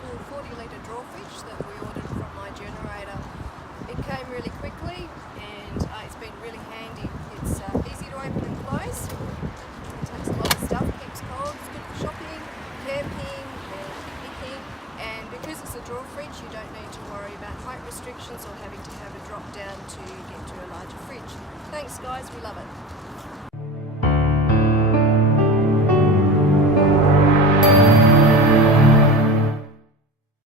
simple 40-litre draw fridge that we ordered from my generator. It came really quickly and it's been really handy. It's easy to open and close. It takes a lot of stuff, keeps cold, it's good for shopping, camping and picnicking, and because it's a draw fridge you don't need to worry about height restrictions or having to have a drop down to get to a larger fridge. Thanks guys, we love it.